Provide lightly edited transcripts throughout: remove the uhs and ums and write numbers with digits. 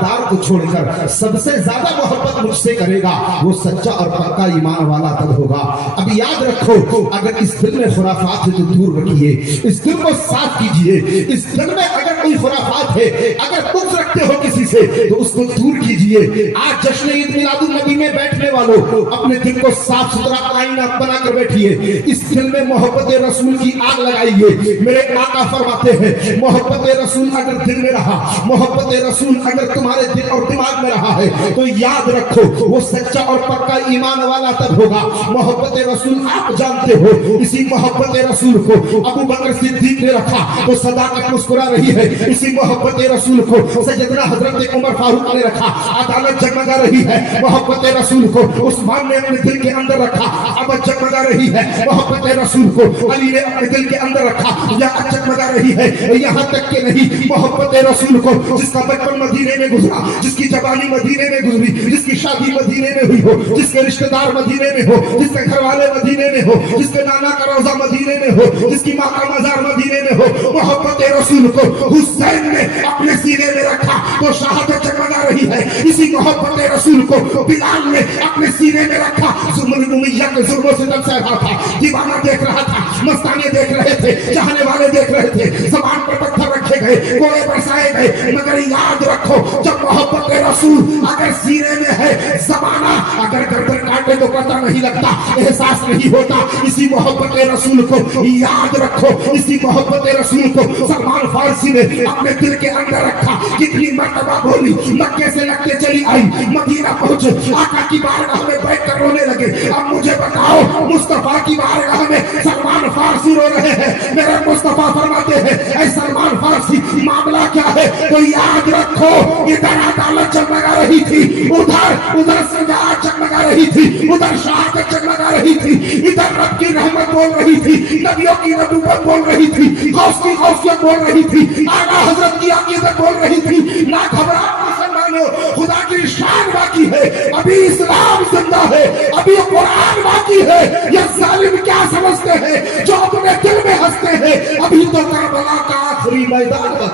वफादार को छोड़कर सबसे ज्यादा मोहब्बत मुझसे करेगा, वो सच्चा और पक्का ईमान वाला तब होगा। अब याद रखो, अगर इस दिल में खुराफात है तो दूर रखिए, इस दिल को साफ कीजिए। इस दिल में अगर कोई खुराफात है, अगर तुम रखते हो किसी से तो उसको दूर कीजिए। आज जश्न ईद मिलादुन नबी में बैठने वालों, अपने दिल को साफ सुथरा आईना बनाकर बैठिए। इस दिल में मोहब्बत रसूल की आग लगाइए। मेरे आका फरमाते हैं, मोहब्बत रसूल अगर दिल में रहा, मोहब्बत रसूल अगर तुम्हारे दिल और दिमाग में रहा है तो याद रखो वो सच्चा और पक्का ईमान वाला तब होगा। मोहब्बत रसूल आप जानते हो, इसी मोहब्बत रसूल को अबू बकर सिद्दीक ने रखा तो सदाकत मुस्कुरा रही है। इसी मोहब्बत रसूल को सैयदना हजरत उमर फारूक ने रखा, अदालत जगमगा रही है। मोहब्बत रसूल को उस्मान ने अपने दिल के अंदर रखा, अब जगमगा रही है। मोहब्बत रसूल को अली ने अपने दिल के अंदर रखा, यह जगमगा रही है। यहाँ तक के नहीं, मोहब्बत रसूल को जिसका बचपन मदीने में गुजरा, जिसकी जवानी मदीने में गुजरी, जिसकी शादी मदीने में हुई हो, जिसके रिश्तेदार मदीने में हो, जिसके घर वाले मदीने में हो, जिसके नाना का रोजा मदीने में हो, जिसकी माँ का मजार मदीने में हो, मोहब्बत रसूल को हुसैन ने अपने सीने में रखा तो शहादत जगमगा रही है। इसी मोहब्बत रसूल को बिलाल ने अपने सीने में रखा, जुल्म उमैया के जुल्मों से दम सह रहा था, दीवाना देख रहा था, मस्ताने देख रहे थे, चाहने वाले देख रहे थे, ज़बान पर पत्थर रखे गए, गोले बरसाए गए। मगर याद रखो, जब मोहब्बत रसूल अगर सीने में है, ज़माना अगर गर्दन काटे तो पता नहीं लगता, एहसास नहीं होता। इसी मोहब्बत रसूल को याद रखो, इसी मोहब्बत रसूल को सलमान फारसी ने अपने दिल के अंदर रखा। कितनी मर्तबा बोली, मक्के से लग के चली आई, मदीना पहुंचे, आका की बारगाह में बैठ कर रोने लगे। अब मुझे बताओ, मुस्तफा की बारगाह में सलमान फारसी रो रहे हैं, मेरे मुस्तफा फरमाते हैं, ऐ सलमान फारसी मामला क्या है? तो याद रखो, इधर अदालत जगमगा रही थी, उधर सजा जगमगा रही थी, उधर शहादत जगमगा रही थी, इधर रब की रहमत बोल रही थी, नबियों की नबूवत बोल रही थी, गौस की गौसियत बोल रही थी, आला हजरत की अकीदत बोल रही थी। ना घबराओ मुसलमानों, खुदा की शान बाकी है, अभी इस्लाम जिंदा है, अभी कुरान बाकी है। ये जालिम क्या समझते हैं जो अपने दिल में हंसते हैं, अभी तो करबला का आखिरी मैदान है।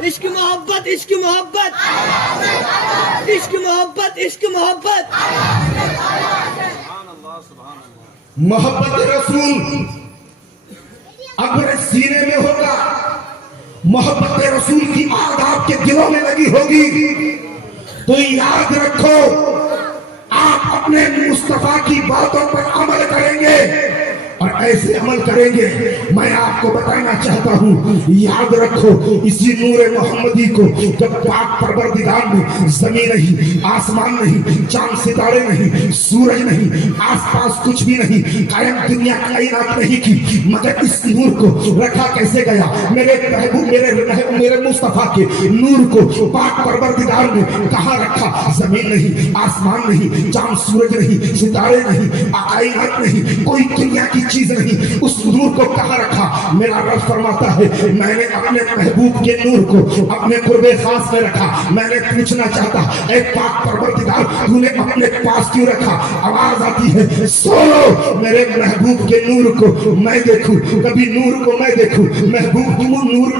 इश्क मोहब्बत, इश्क मोहब्बत, इश्क मोहब्बत, इश्क मोहब्बत, मोहब्बत रसूल अगर सीने में होगा, मोहब्बत रसूल की आग आपके दिलों में लगी होगी, तो याद रखो आप अपने मुस्तफा की बातों पर अमल करेंगे और ऐसे अमल करेंगे। मैं आपको बताना चाहता हूँ, याद रखो, इसी नूर मोहम्मदी को जब पाक परवरदिगार ने जमीन नहीं, आसमान नहीं, चांद सितारे नहीं, सूरज नहीं, आसपास कुछ भी नहीं, कायम दुनिया कायनात नहीं की, मगर इस नूर को रखा कैसे गया? मेरे महबूब, मेरे मुस्तफा के नूर को पाक परवरदिगार ने कहाँ रखा? जमीन नहीं, आसमान नहीं, चांद सूरज नहीं, सितारे नहीं, कायनात नहीं, कोई दुनिया की चीज नहीं, उस नूर को कहाँ रखा? मेरा रब फरमाता है, मैंने अपने महबूब के नूर को अपने कुर्बे खास में रखा। मैंने पूछना चाहता, ऐ पाक परवरदिगार, तूने अपने पास क्यों रखा? आवाज आती है, सोलो, मेरे महबूब के नूर को मैं देखूं, कभी नूर को मैं देखूं, महबूब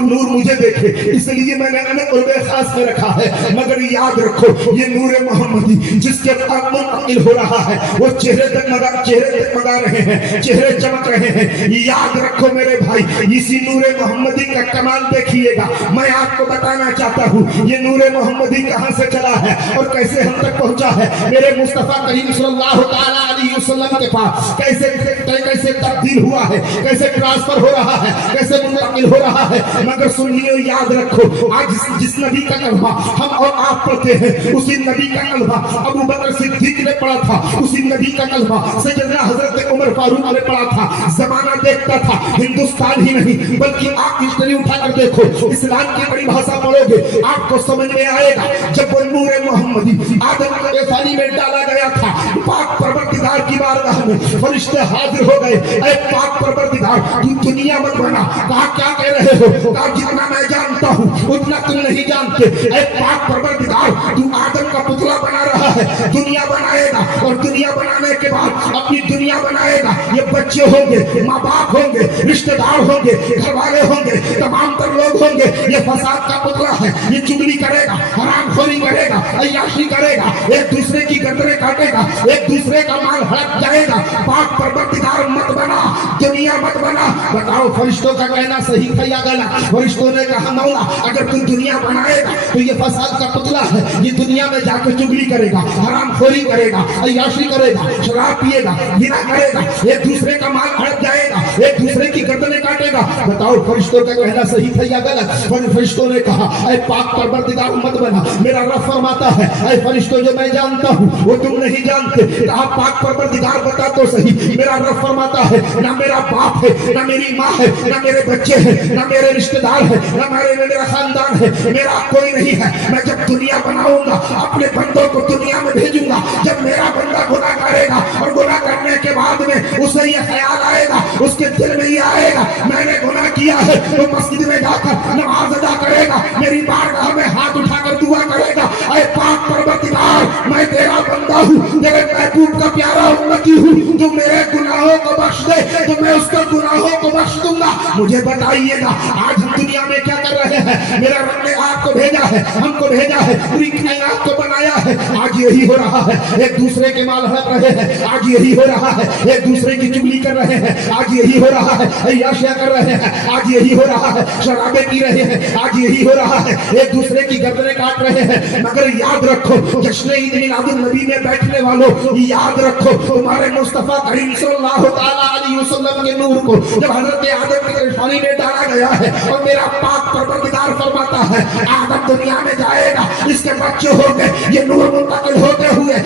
नूर मुझे देखे, इसलिए मैंने अपने कुर्बे खास में रखा है। मगर याद रखो, ये नूर मोहम्मदी जिसके पाक मुंतकिल हो रहा है, वो चेहरे तक मगा रहे हैं, चेहरे चमक रहे हैं। याद रखो मेरे भाई, इसी नूरे मोहम्मदी का कमाल देखिएगा। मैं आपको बताना चाहता हूँ, ये नूरे मोहम्मदी कहाँ से चला है और कैसे हम तक पहुँचा है। मेरे मुस्तफा करीम सल्लल्लाहु ताला अलैहि वसल्लम के पास कैसे तब्दील हुआ है, कैसे ट्रांसफर हो रहा है, कैसे मुंतकिल हो रहा है। मगर सुनिए, याद रखो, आज जिस नबी का कलमा हम और आप पढ़ते हैं, उसी नबी का कलमा अबू बकर सिद्दीक ने पढ़ा था, उसी नबी का कलमा सैयदना हजरत उमर फारूक ने पढ़ा था। जमाना देखता था, हिंदुस्तान ही नहीं बल्कि आप हिस्ट्री उठाकर देखो, इस्लाम की बड़ी भाषा पढ़ोगे आपको समझ में आएगा। जब वो नूर मोहम्मदी आदम के थाली में डाला गया था, पाक परवरदिगार की बारगाह में फरिश्ते हाजिर हो गए। ऐ पाक परवरदिगार, तू दुनिया मत बना। कहा क्या कह रहे हो? कहा जितना मैं जानता हूँ उतना तुम नहीं जानते। ऐ पाक परवरदिगार, तू आदम का पुतला बना रहा है, दुनिया बनाएगा और दुनिया बनाने के बाद अपनी दुनिया बनाएगा। ये बच्चे होंगे, माँ बाप होंगे, रिश्तेदार होंगे, घर वाले होंगे, तमाम तर लोग होंगे। ये फसाद का पुतला है, ये चुगली करेगा, हरामखोरी करेगा, अय्याशी करेगा, एक दूसरे की गर्दनें काटेगा, एक दूसरे का माल हड़प जाएगा। पाक परवरदिगार मत बना, दुनिया मत बना। बताओ फरिश्तों का कहना सही था या गलत? फरिश्तों ने कहा मौला अगर तू दुनिया बनाएगा तो ये फसाद का पुतला है, ये दुनिया में जाकर चुगली करेगा, हरामखोरी करेगा, अय्याशी करेगा, शराब पिएगा, ज़िना करेगा, एक दूसरे का माल हड़प जाएगा, एक दूसरे की गर्दनें काटेगा। बताओ फरिश्तों का कहना सही था या गलत? फरिश्तों ने कहा ऐ पाक परवरदिगार मत बना, मेरा रब फरमाता है ऐ फरिश्तों जो मैं जानता हूँ वो तुम नहीं जानते। कहा पाक परवरदिगार बता तो सही, मेरा रब फरमाता है ना मेरा बाप है, ना मेरी माँ है, ना मेरे बच्चे हैं, ना मेरे रिश्तेदार है, ना मेरा खानदान है, मेरा कोई नहीं है। मैं जब दुनिया बनाऊंगा अपने बंदों को दुनिया में भेजूंगा। जब मेरा बंदा गुनाह करेगा और गुनाह करने के बाद में उसे ये ख्याल आएगा, उसके दिल में ये आएगा मैंने गुनाह किया है, तो मस्जिद में जाकर नमाज अदा करेगा, मेरी बारगाह में हाथ उठाकर दुआ करेगा ऐ पाक परवरदिगार मैं तेरा बंदा हूँ, तेरे महबूब का प्यारा उम्मती हूँ, जो मेरे गुनाहों को बख्श दे तो मैं उसके गुनाहों को बख्श दूंगा। मुझे बताइएगा आज हम दुनिया में क्या कर रहे हैं? मेरा रब ने आपको भेजा है, हमको भेजा है, पूरी कायनात को बनाया है। आज यही हो रहा है, एक दूसरे के माल हड़प रहे हैं, आज यही हो रहा है, एक दूसरे की चुगली कर रहे हैं, आज यही हो रहा है, अय्याशियां कर रहे हैं, आज यही हो रहा है, शराबे पी रहे हैं, आज यही हो रहा है, एक दूसरे की गर्दनें काट रहे हैं। मगर याद रखो जश्न ईद मिलादुन नबी में बैठने वालों, याद रखो तुम्हारे मुस्तफा करीम सल्लल्लाहु तआला अलैहि वसल्लम के नूर को जब हजरत आदम की पेशानी में डाला गया है और मेरा पाक परवरदिगार फरमाता है आदम दुनिया में जाएगा, इसके बच्चे होंगे, ये नूर मुंतकिल होते हुए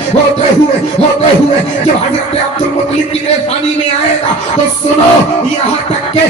जब हजरत अब्दुल मुत्तलिब की पेशानी में आएगा तो सुनो यहाँ तक के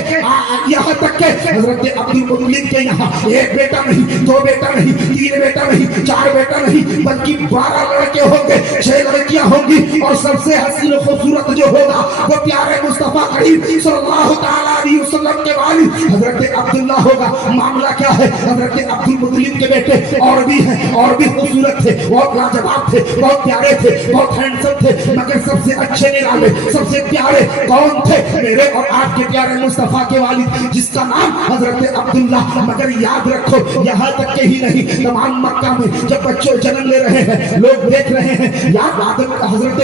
हजरत अब्दुल मुत्तलिब के यहाँ एक बेटा नहीं, दो बेटा नहीं, तीन बेटा नहीं, चार बेटा नहीं, बल्कि 12 लड़के होंगे, 6 लड़कियां होंगी और सबसे हसीन खूबसूरत जो होगा वो प्यारे मुस्तफा करीम सल्लल्लाहु तआला अलैहि वसल्लम के वालिद हजरत अब्दुल्ला होगा। मामला क्या है? हजरत अब्दुल मुत्तलिब के बेटे और भी हैं, और भी खूबसूरत थे, बहुत लाजवाब थे, बहुत प्यारे थे, बहुत हैंडसम थे, मगर सबसे अच्छे निराले, सबसे प्यारे कौन थे? मेरे और आपके प्यारे मुस्तफा के वालिद जिसका नाम हजरत अब्दुल्ला। मगर याद रखो यहाँ तक के ही नहीं, तमाम मक्का में जब बच्चे जन्म ले रहे हैं लोग देख रहे हैं याद आदम हजरत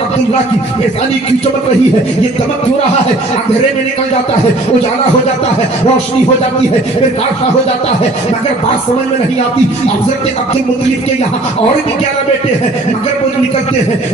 अब्दुल्ला की पेशानी क्यों चमक रही है, ये दमक हो रहा है, अंधेरे में निकल जाता है, उजाला हो जाता है, रोशनी हो जाती है, प्रकाशा हो जाता है, मगर बात समझ में नहीं आती। हजरत अब्दुल मुत्तलिब के यहाँ और भी 11 बेटे हैं, मगर वो निकलते हैं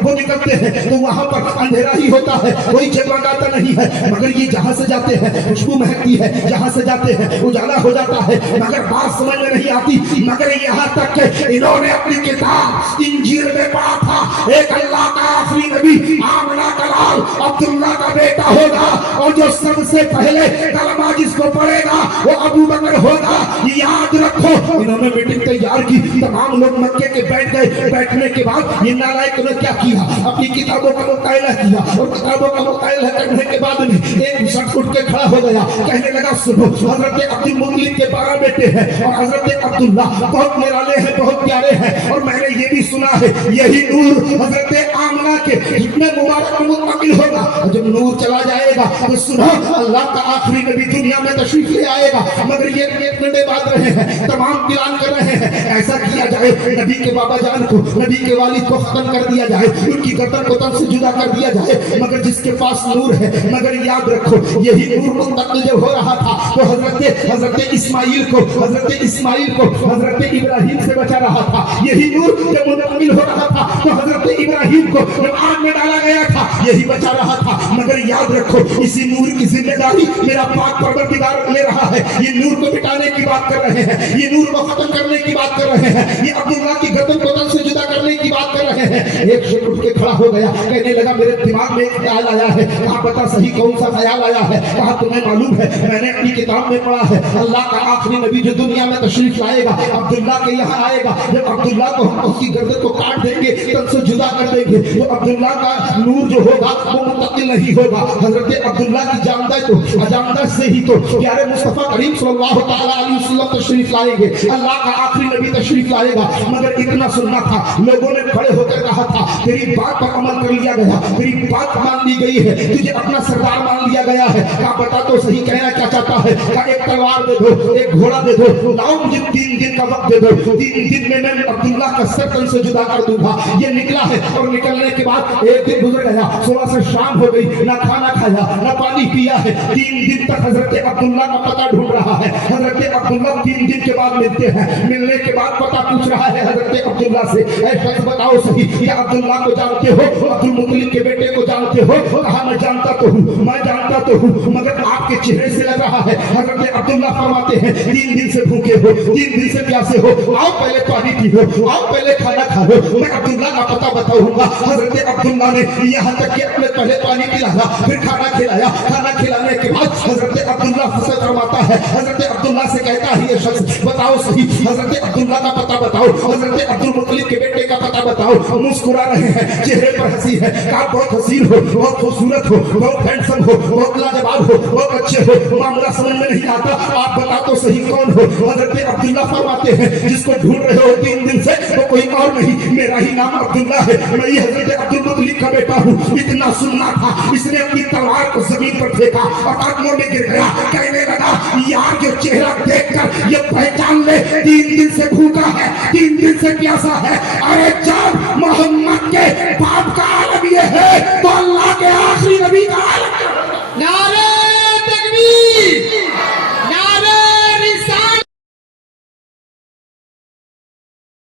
वो निकलते हैं तो वहां पर अंधेरा ही होता है, कोई जगमगाता नहीं है, मगर ये जहां से जाते हैं खुशबू महकती है, जहां से जाते हैं उजाला हो जाता है, मगर बात समझ में नहीं आती। मगर यहाँ तक के इन्होंने अपनी किताब इंजील में पढ़ा था एक अल्लाह का आखिरी नबी आमना का लाल अब्दुल्ला का बेटा होगा और जो सबसे पहले कलमा जिसको पढ़ेगा वो अबू बकर होगा। याद रखो इन्होंने मीटिंग तैयार की, तमाम लोग मक्के के बैठ गए, बैठने के बाद ये नालायकों ने क्या किया, अपनी किताबों का मुतायला किया और किताबों का मुतायला करने के बाद में एक शख्स उठ के खड़ा हो गया, कहने लगा सुनो हजरत अब्दुल मुत्तलिब के 12 बेटे हैं और हजरत अब्दुल्ला बहुत निराले हैं, बहुत प्यारे हैं, और मैंने ये भी सुना है यही नूर हजरत आमना के जितने मुबारक मुंतकिल होगा, जब नूर चला जाएगा तो सुनो अल्लाह का आखिरी नबी दुनिया में तशरीफ ले आएगा। मगर ये डंडे बांध रहे हैं, तमाम प्लान कर रहे हैं, ऐसा किया जाए नबी के बाबा जान को, नबी के वालिद को खत्म कर दिया जाए, उनकी गर्दन को तन से जुदा कर दिया जाए, मगर जिसके पास नूर है। मगर याद रखो यही नूर मुंतकिल जब हो रहा था तो हजरत इस्माइल को हजरत इब्राहिम से बचा रहा था, यही नूर जब मुंतकिल हो रहा था तो हजरत इब्राहिम को जब आग में डाला गया था यही बचा रहा था। मगर याद रखो इसी नूर की जिम्मेदारी मेरा पाक परवरदिगार ले रहा है। ये नूर को मिटाने की बात कर रहे हैं, ये नूर को खत्म करने की बात कर रहे हैं, ये अब्दुल्ला की गर्दन को तन से जुदा करने की बात कर रहे रहे हैं। एक शख्स उठ के खड़ा हो गया, कहने लगा मेरे दिमाग में एक ख्याल आया है। कहा बता सही कौन सा ख्याल आया है? कहा तुम्हें मालूम है मैंने अपनी किताब में पढ़ा है अल्लाह का आखिरी नबी जो दुनिया में तशरीफ लाएगा अब्दुल्ला के यहाँ आएगा। जब अब्दुल्ला को हम उसकी गर्दन को काट देंगे, तन से जुदा कर देंगे, तो अब्दुल्ला का नूर जो होगा वो मुंतकिल नहीं होगा। हजरत अब्दुल्ला की जानदार तो अजानदार से ही तो प्यारे मुस्तफा करीम सल्लल्लाहु तआला अलैहि वसल्लम तशरीफ लाएंगे, अल्लाह का आखिरी नबी तशरीफ लाएगा। मगर इतना सुनना था, लोगों ने खड़े होकर कहा था तेरी बात पर अमल कर लिया गया, तेरी बात मान ली गई है, तुझे अपना सरदार मान लिया गया है। कहा बता तो सही कहना क्या चाहता है? कहा एक तलवार दे दो, एक घोड़ा दे दो, लाओ मुझे 3 दिन का वक्त दे दो, 3 दिन में मैं अब्दुल्ला का सर तन से जुदा कर दूंगा। ये निकला है और निकलने के बाद एक दिन गुजर गया, सुबह से शाम हो गई, ना खाना खाया ना पानी पिया है। 3 दिन तक हजरत अब्दुल्ला का पता ढूंढ रहा है। हजरत अब्दुल्ला 3 दिन के बाद मिलते हैं, मिलने के बाद पता पूछ रहा है हजरत अब्दुल्ला से, ऐ शख्स बताओ सही क्या अब्दुल्ला को जानते हो? अब्दुल मुत्तलिब के बेटे को जानते हो? कहा मैं जानता तो हूँ, मैं जानता तो हूँ, मगर आपके चेहरे से लग रहा है। हजरत अब्दुल्ला फरमाते हैं 3 दिन से भूखे हो, 3 दिन से प्यासे हो, आओ पहले पानी पी लो, आओ पहले खाना खा लो, मैं अब्दुल्ला का पता बताऊंगा। हजरत अब्दुल्ला ने यहाँ तक कि अपने पहले पानी पिलाया, फिर खाना खिलाया। खाना खिलाने के बाद हजरत अब्दुल्ला फसल फरमाता है, हजरत अब्दुल्ला से कहता है ये शख्स बताओ सही हजरत अब्दुल्ला का पता बताओ, हजरत अब्दुल मुत्तलिब के बेटे का पता बताओ। मुस्कुरा रहे हैं, चेहरे पर हंसी है, कहा बहुत हसीन हो, बहुत खूबसूरत हो, बहुत हैंडसम हो, बहुत लाजवाब हो, बहुत अच्छे हो, मामला समझ में नहीं आता, आप बता तो सही कौन हो? हजरत अब्दुल्ला फरमाते हैं जिसको ढूंढ रहे हो 3 दिन से वो कोई और नहीं, मेरा ही नाम अब्दुल्ला है, मैं ही हजरत अब्दुल मुत्तलिब का बेटा हूँ। इतना सुनना था, इसने अपनी तलवार को जमीन पर फेंका और कदमों में गिर गया। कहने लगा यार जो चेहरा देखकर ये पहचान ले 3 दिन से भूखा है, 3 दिन से प्यासा है। अरे जब मोहम्मद के बाप का आलम ये है तो अल्लाह के आखिरी नबी का